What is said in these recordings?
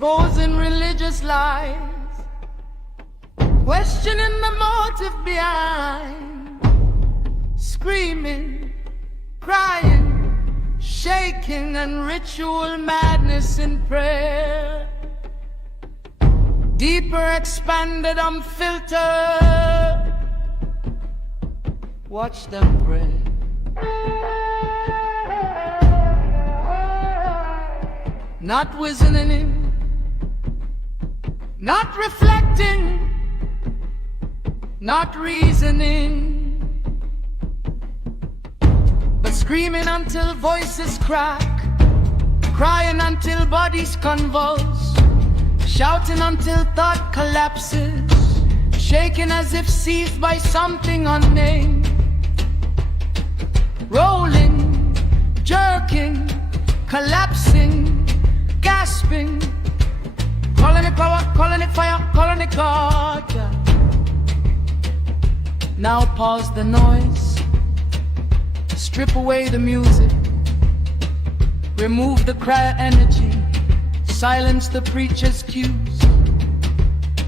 exposing religious lies, questioning the motive behind, screaming, crying, shaking, and ritual madness in prayer. Deeper, expanded, unfiltered. Watch them pray. Not reasoning, not reflecting, not reasoning, but screaming until voices crack, crying until bodies convulse, shouting until thought collapses, shaking as if seized by something unnamed, rolling, jerking, collapsing, gasping, calling it power, calling it fire, calling it God. Now pause the noise, strip away the music, remove the cry energy, silence the preacher's cues,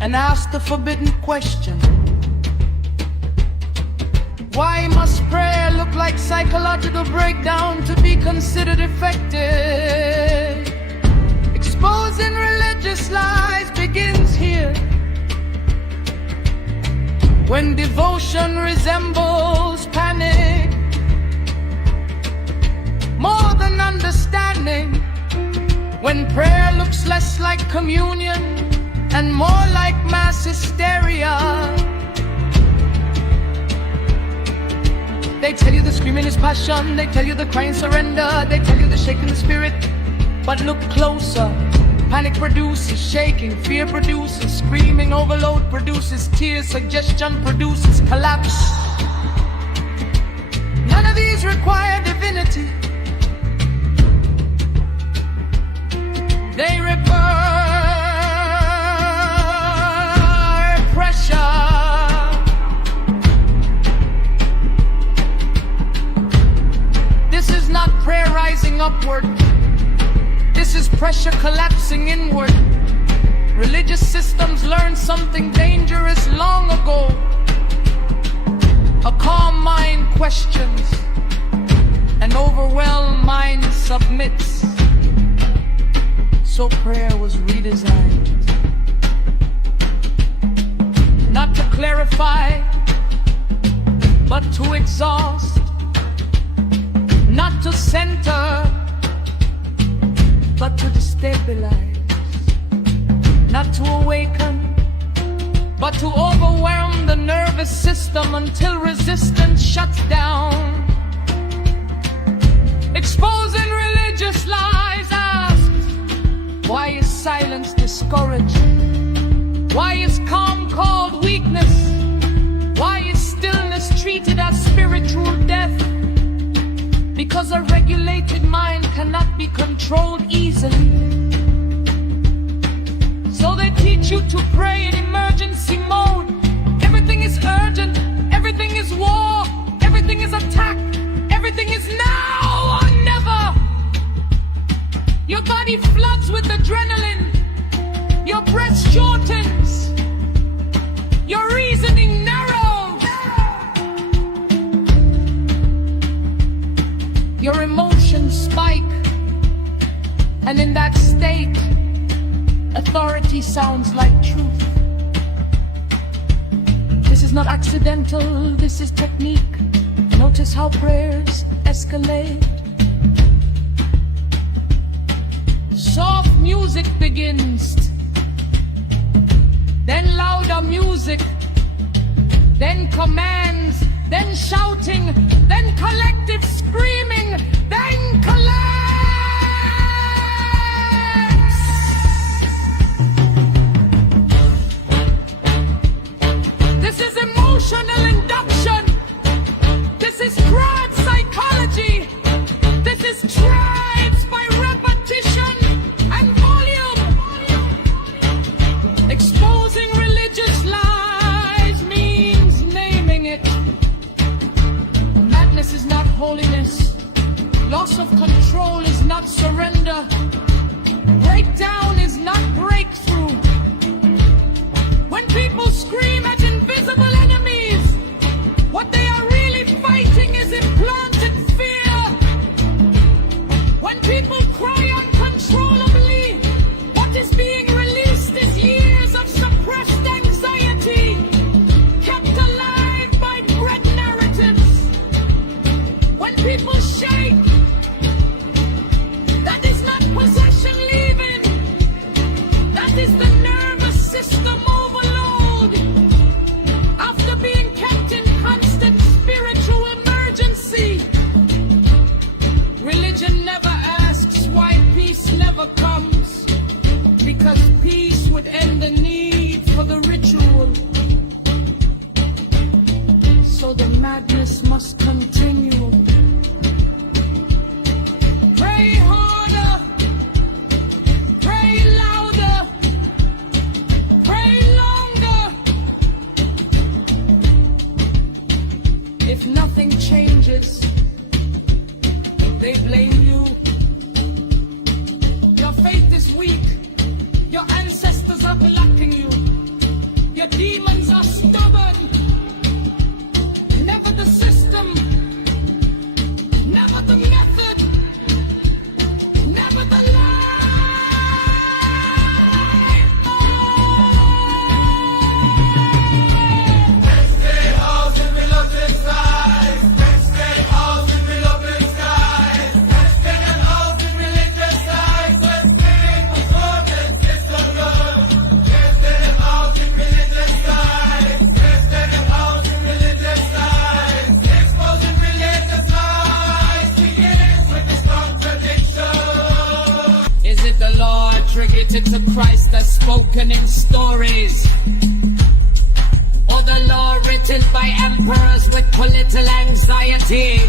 and ask the forbidden question. Why must prayer look like psychological breakdown to be considered effective? Exposing religious lies begins here. When devotion resembles panic, more than understanding. When prayer looks less like communion and more like mass hysteria. They tell you the screaming is passion, they tell you the crying surrender, they tell you the shaking the spirit. But look closer. Panic produces shaking, fear produces screaming, overload produces tears, suggestion produces collapse. None of these require divinity. They require pressure. This is not prayer rising upward. This is pressure collapsing inward. Religious systems learned something dangerous long ago. A calm mind questions, an overwhelmed mind submits. So prayer was redesigned, not to clarify, but to exhaust, not to center, but to destabilize, not to awaken, but to overwhelm the nervous system until resistance shuts down. Exposing religious lies asks, why is silence discouraged? Why is calm called weakness? Why is stillness treated as spiritual death? Because a regulated mind cannot be controlled easily. So they teach you to pray in emergency mode. Everything is urgent, everything is war, everything is attack, everything is now or never. Your body floods with adrenaline, your breath shortens, your reasoning narrows. Your emotions spike, and in that state, authority sounds like truth. This is not accidental, this is technique. Notice how prayers escalate. Soft music begins, then louder music, then commands, then shouting, then collective screaming, then collapse. This is emotional induction. This is crowd psychology. This is tribes by repetition and volume. Exposing religious lies means naming it. Madness is not holiness. Loss of control is not surrender. Breakdown is not breakdown. pointed to Christ as spoken in stories, or the law written by emperors with political anxiety,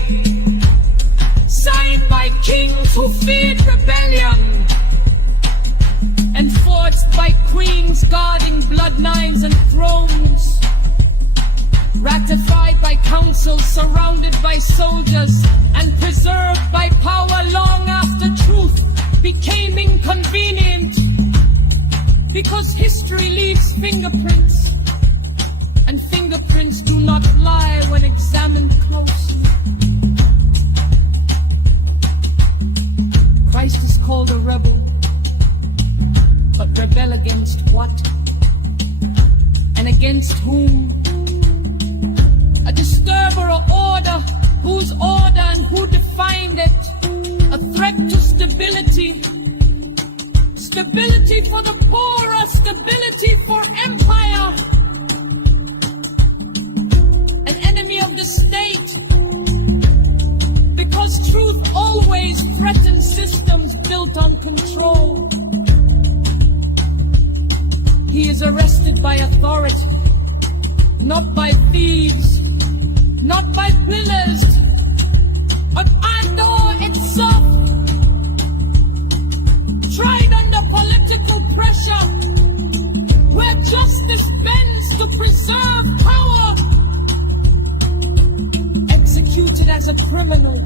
signed by kings who feared rebellion, enforced by queens guarding bloodlines and thrones, ratified by councils surrounded by soldiers, and preserved by power long after truth became inconvenient, because history leaves fingerprints, and fingerprints do not lie when examined closely. Christ is called a rebel, but rebel against what? And against whom? A disturber or order, whose order and who defined it? A threat to stability. Stability for the poor, or stability for empire? An enemy of the state, because truth always threatens systems built on control. He is arrested by authority, not by thieves, not by pillars, but Andor itself, tried under political pressure, where justice bends to preserve power, executed as a criminal,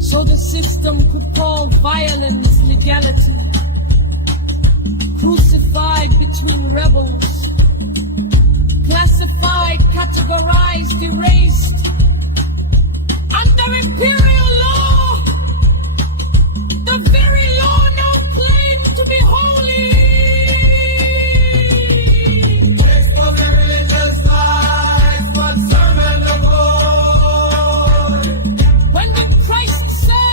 so the system could call violence legality, crucified between rebels, classified, categorized, erased, under imperial law, the very law now claimed to be holy. Exposing religious lies, but servant of God. When did Christ say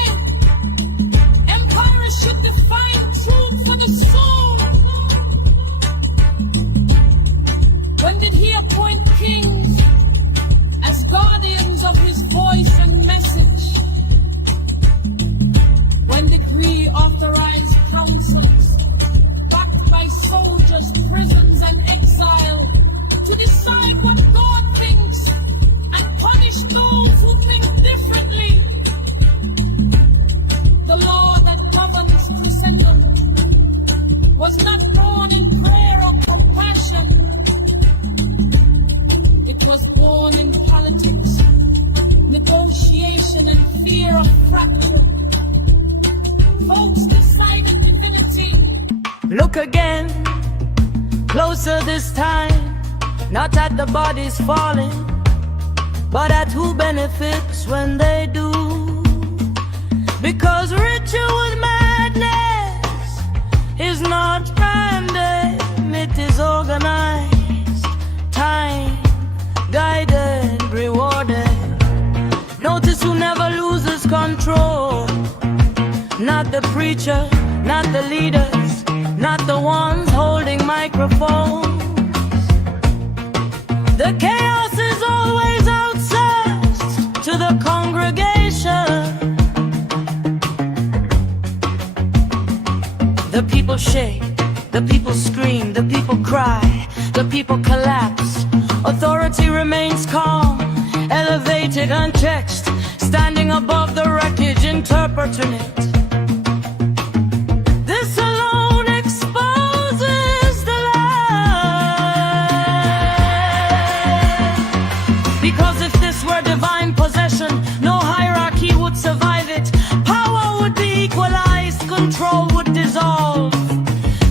empires should define truth for the soul? When did he appoint kings as guardians of his voice and message? When did we authorize councils backed by soldiers, prisons and exile to decide what God thinks and punish those who think differently? The law that governs Christendom was not born in prayer or compassion. It was born in politics, negotiation and fear of fracture. Folks decided divinity. Look again, closer this time, not at the bodies falling, but at who benefits when they do. Because ritual madness is not random, it is organized, time guided, rewarded. Notice who never loses control. Not the preacher, not the leaders, not the ones holding microphones. The chaos is always outsourced to the congregation. The people shake, the people scream, the people cry, the people collapse. Authority remains calm, elevated, unchecked, standing above the wreckage, interpreting it. This alone exposes the lie. Because if this were divine possession, no hierarchy would survive it. Power would be equalized, control would dissolve.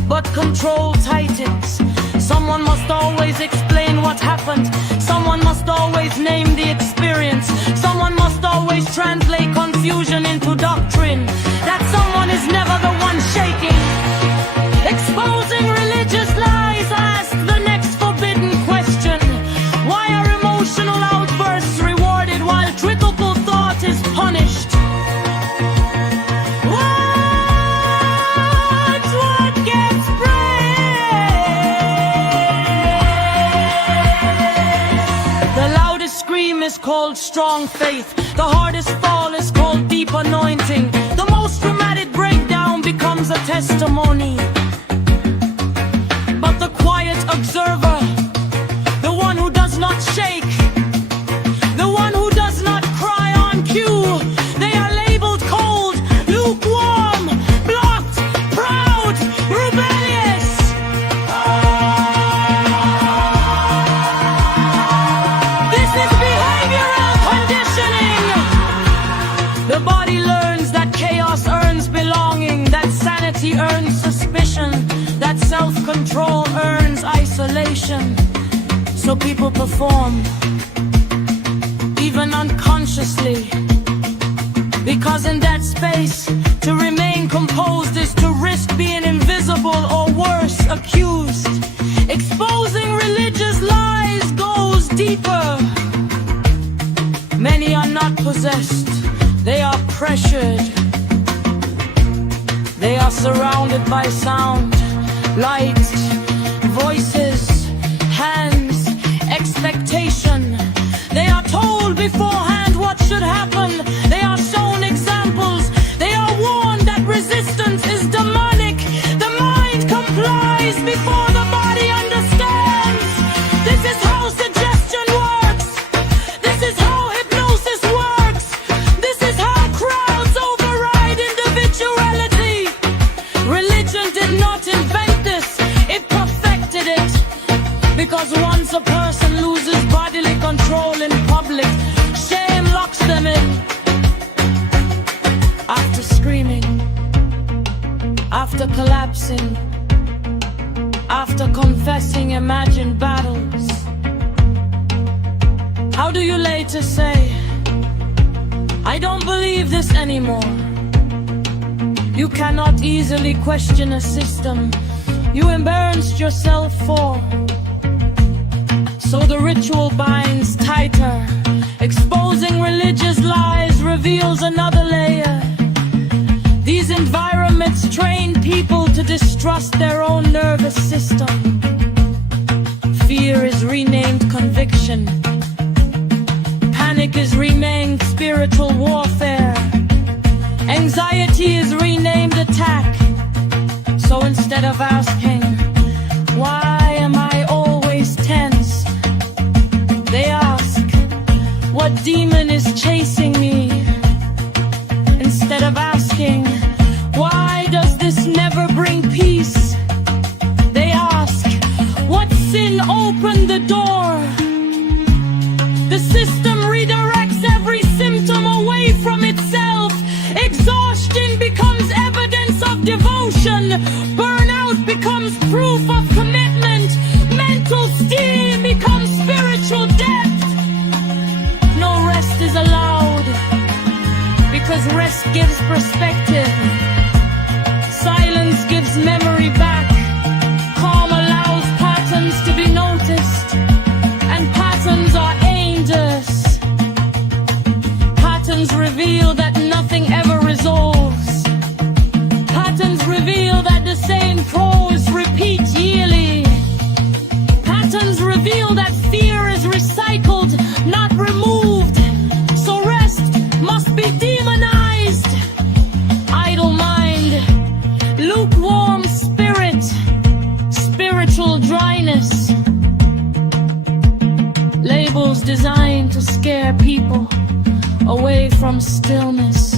But control tightens. Someone must always explain what happened. Someone must always name the experience. Someone must always translate confusion into doctrine. That someone is never the one shaking. Exposing religious lies, ask the next forbidden question. Why are emotional outbursts rewarded while critical thought is punished? Is called strong faith. The hardest fall is called deep anointing. The most dramatic breakdown sound becomes a testimony. But the quiet observer, the one who does not shake, the one who does not cry on cue, they are labeled cold, lukewarm, blocked, proud, rebellious. This is behavioral conditioning. The body learns that chaos earns belonging, that sanity earns suspicion, that self-control earns isolation. So people perform, even unconsciously, because in that space, to remain composed is to risk being invisible or worse, accused. Exposing religious lies goes deeper. Many are not possessed, they are pressured. They are surrounded by sound, light, voices, hands, expectation. They are told beforehand what should happen. They are shown examples. They are warned that resistance is demonic. The mind complies before the body understands. This is how suggestion works. This is how hypnosis works. This is how crowds override individuality. Religion did not invent this, it perfected it. Because once a person loses bodily control in public, shame locks them in. After screaming, after collapsing, after confessing imagined battles, how do you later say, I don't believe this anymore? You cannot easily question a system you embarrassed yourself for. So the ritual binds tighter. Exposing religious lies reveals another layer. These environments train people to distrust their own nervous system. Fear is renamed conviction. Panic is renamed spiritual warfare. Anxiety is renamed attack. So instead of asking, why am I always tense? They ask, what demon is chasing me? Instead of asking, why does this never bring peace? They ask, what sin opened the door? The system redirects every symptom away from itself. Exhaustion becomes evidence of devotion. Burnout becomes proof of commitment. Mental steel becomes spiritual depth. No rest is allowed, because rest gives perspective. Silence gives memory back. Calm allows patterns to be noticed, and patterns are dangerous. Patterns reveal that nothing ever resolves. Patterns reveal that the same cause repeat yearly. Patterns reveal that fear is recycled, not removed. So rest must be demonized. Idle mind, lukewarm spirit, spiritual dryness. Labels designed to scare people away from stillness.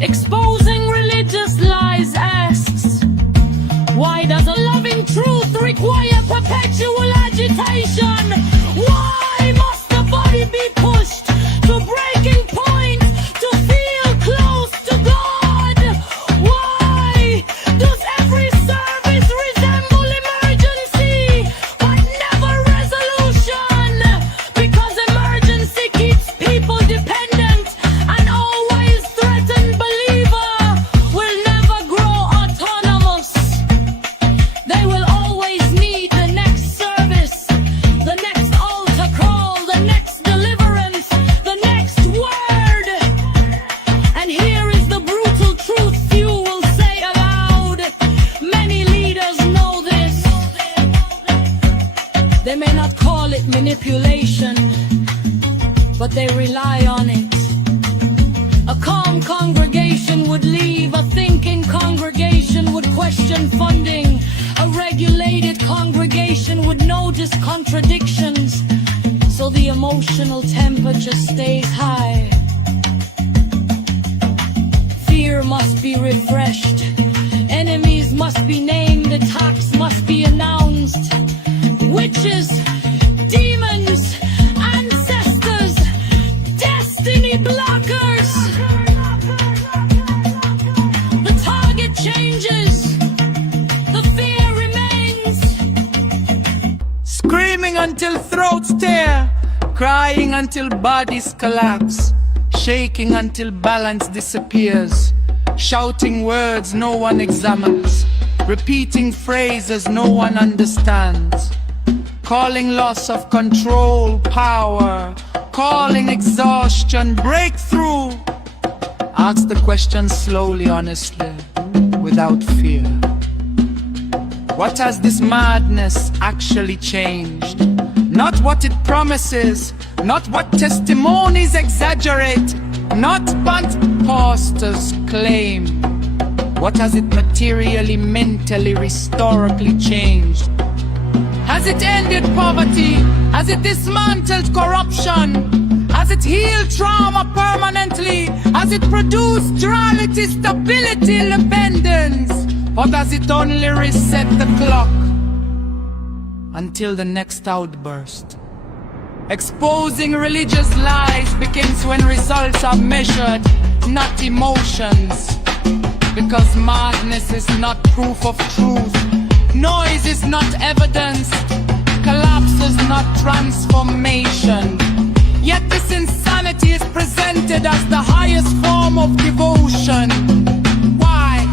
Exposing religious lies asks, why does a loving truth require perpetual agitation? Why must the body be pushed to breaking point to feel close to God? Why does every service resemble emergency but never resolution? Because emergency keeps people dependent, and always threatened believer will never grow autonomous. They will always need the next service, the next altar call, the next deliverance, the next word. And here is the brutal truth few will say aloud. Many leaders know this. They may not call it manipulation, but they rely on it. A calm calm congregation would leave. A thinking congregation would question funding. A regulated congregation would notice contradictions. So the emotional temperature stays high. Fear must be refreshed. Enemies must be named. Attacks must be announced. Witches, demons, ancestors, destiny blockers. The target changes. The fear remains. Screaming until throats tear, crying until bodies collapse, shaking until balance disappears, shouting words no one examines, repeating phrases no one understands, calling loss of control, power, calling exhaustion, breakthrough. Ask the question slowly, honestly, without fear. What has this madness actually changed? Not what it promises, not what testimonies exaggerate, not what pastors claim. What has it materially, mentally, historically changed? Has it ended poverty? Has it dismantled corruption? Has it healed trauma permanently? Has it produced duality, stability, independence? Or does it only reset the clock until the next outburst? Exposing religious lies begins when results are measured, not emotions. Because madness is not proof of truth. Noise is not evidence. Collapse is not transformation. Yet this insanity is presented as the highest form of devotion. Why?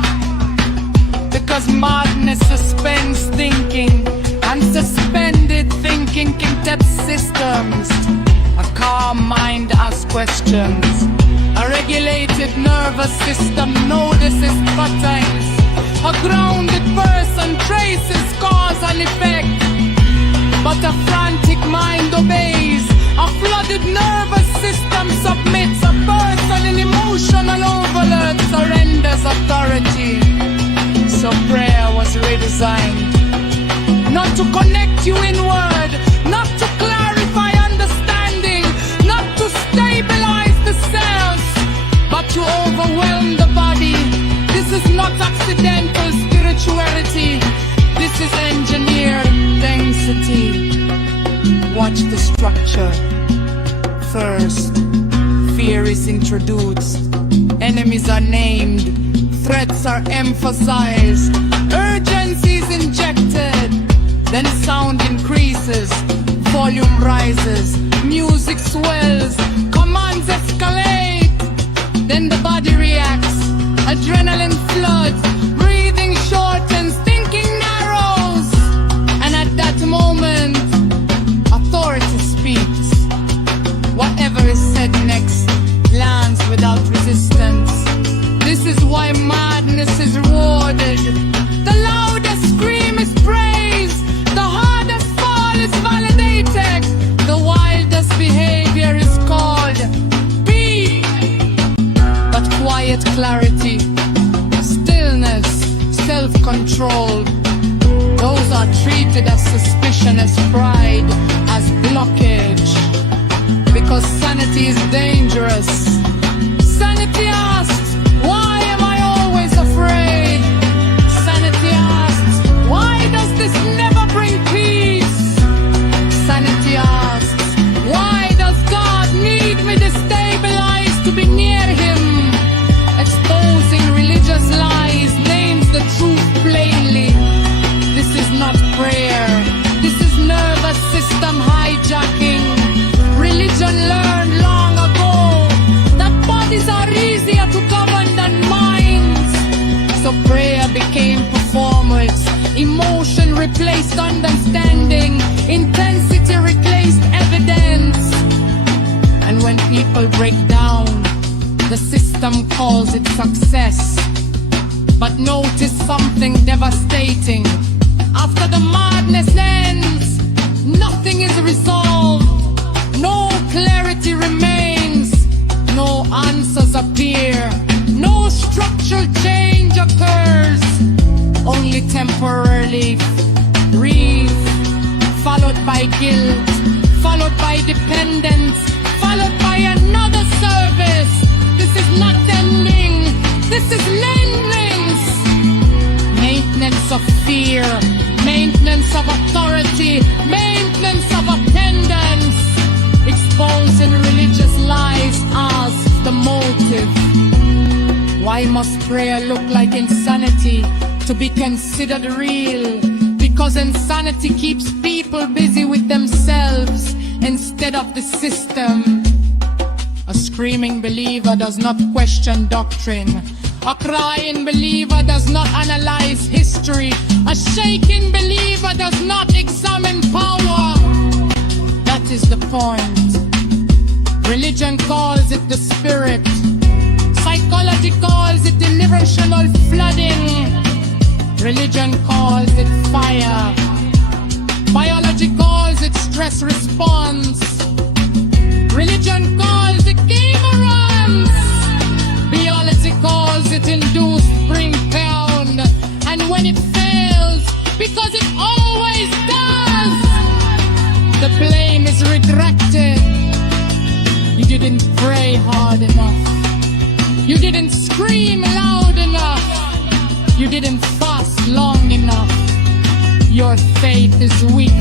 Because madness suspends thinking, and suspended thinking can tap systems. A calm mind asks questions. A regulated nervous system notices patterns. A grounded person traces cause and effect. But a frantic mind obeys. A flooded nervous system submits. A person in emotional overload surrenders authority. So prayer was redesigned, not to connect you inward, not to clarify understanding, not to stabilize the cells, but to overwhelm the body. This is not accidental spirituality. This is engineered density. Watch the structure. First, fear is introduced. Enemies are named. Threats are emphasized. Urgency is injected. Then sound increases. Volume rises. Music swells. Commands escalate. Then the body reacts. Adrenaline floods. Breathing shortens. Thinking narrows. And at that moment, authority speaks. Whatever is said next lands without resistance. This is why madness is rewarded. The loudest scream is praised. The hardest fall is validated. The wildest behavior is called peace. But quiet clarity, stillness, self-control, those are treated as suspicion, as pride, as blockage. Because sanity is dangerous. Sanity asks, why am I always afraid? Sanity asks, why does this never bring peace? Sanity asks, why does God need me destabilized to be near Him? Exposing religious lies names the truth plainly. This is not prayer. This is nervous system hijacking. Religion learned long ago that bodies are easier to govern than minds. So prayer became performance. Emotion replaced understanding. Intensity replaced evidence. And when people break down, the system calls it success. But notice something devastating. After the madness ends, nothing is resolved. No clarity remains. No answers appear. by guilt, followed by dependence, followed by another service. This is not ending, this is maintenance. Maintenance of fear, maintenance of authority, maintenance of attendance. Exposing religious lies as the motive. Why must prayer look like insanity to be considered real? Because insanity keeps people busy with themselves instead of the system. A screaming believer does not question doctrine. A crying believer does not analyze history. A shaking believer does not examine power. That is the point. Religion calls it the spirit. Psychology calls it deliverable flooding. Religion calls it fire. Biology calls it stress response. Religion calls it ignorance. Biology calls it induced spring pound. And when it fails, because it always does, the blame is redirected. You didn't pray hard enough. You didn't scream loud enough. You didn't fast long enough. Your faith is weak.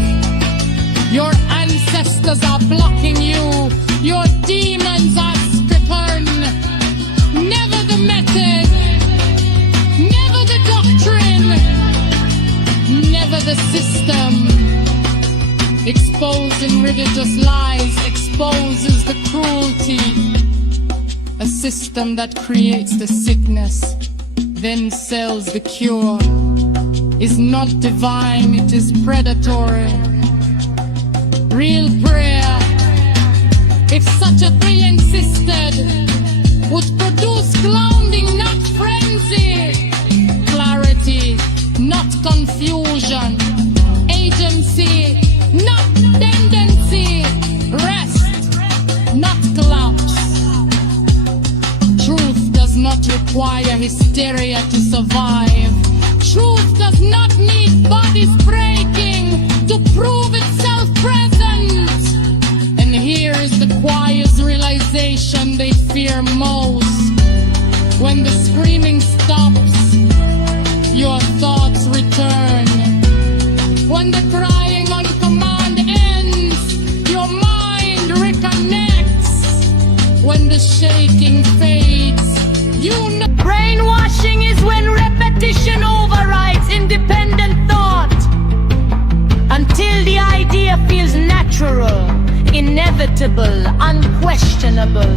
Your ancestors are blocking you. Your demons are stubborn. Never the method. Never the doctrine. Never the system. Exposing religious lies exposes the cruelty. A system that creates the sickness, then sells the cure, is not divine, it is predatory. Real prayer, if such a thing insisted, would produce grounding, not frenzy. Clarity, not confusion. Agency, not tendency. Rest, not collapse. Truth does not require hysteria to survive. Truth does not need bodies breaking to prove itself present. And here is the choir's realization they fear most. When the screaming stops, your thoughts return. When the crying on command ends, your mind reconnects. When the shaking fades, you know. Brainwashing is when repetition overrides independent thought until the idea feels natural, inevitable, unquestionable.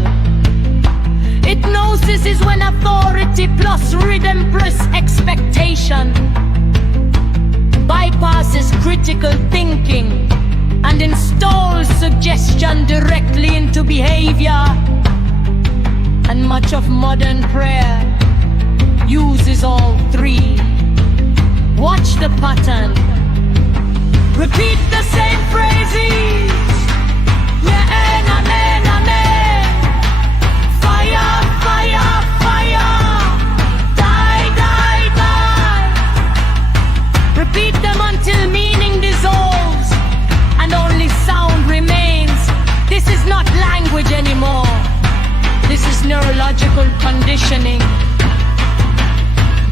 Hypnosis is when authority plus rhythm plus expectation bypasses critical thinking and installs suggestion directly into behavior. And much of modern prayer uses all three. Watch the pattern. Repeat the same phrases. Amen, amen, amen. Fire, fire, fire. Die, die, die. Repeat them until meaning dissolves and only sound remains. This is not language anymore. This is neurological conditioning.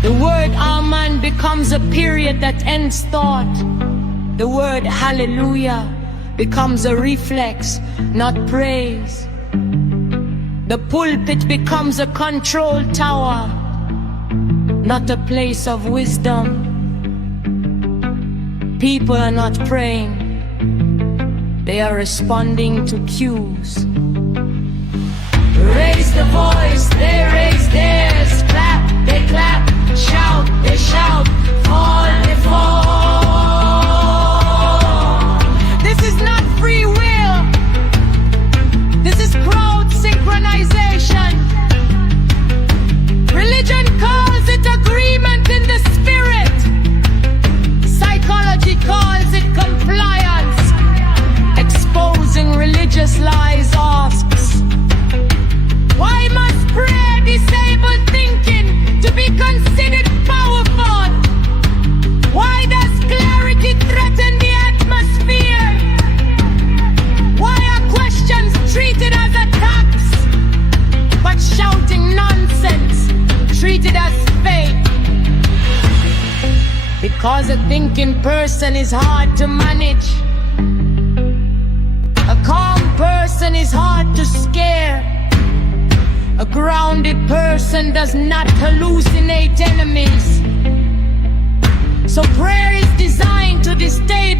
The word amen becomes a period that ends thought. The word hallelujah becomes a reflex, not praise. The pulpit becomes a control tower, not a place of wisdom. People are not praying. They are responding to cues. Raise the voice, they raise theirs. Clap, they clap. Shout, they shout. Fall, they fall. This is not free will. This is crowd synchronization. Religion calls it agreement in the spirit. Psychology calls it compliance. Exposing religious lies asks, why must prayer disable thinking to be considered powerful? person is hard to manage. A calm person is hard to scare. A grounded person does not hallucinate enemies. So prayer is designed to destabilize